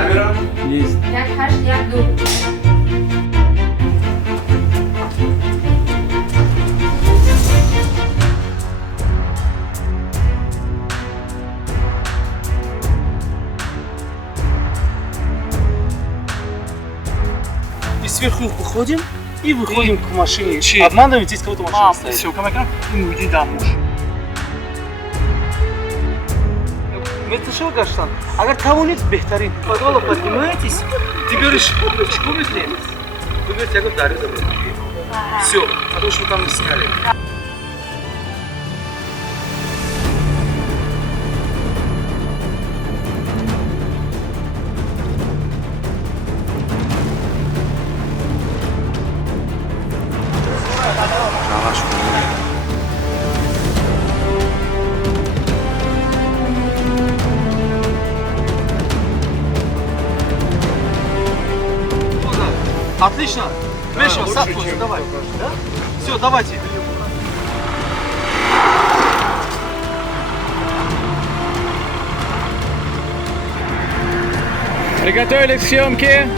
Камера. Есть. Як хаш, як ду. И сверху выходим и выходим к машине. Чей? Обманываем, здесь кого-то машина стоит. Все, камера. И уйди домой. Меташел Гаштан, अगर того нет, бехтарин. Подвала поднимаетесь, ты берешь очко метле, вы говорите, я говорю, дарю. Все, потому что там не сняли. Отлично. Меша, сад тоже, давай. Да? Все, давайте. Приготовились к съемке.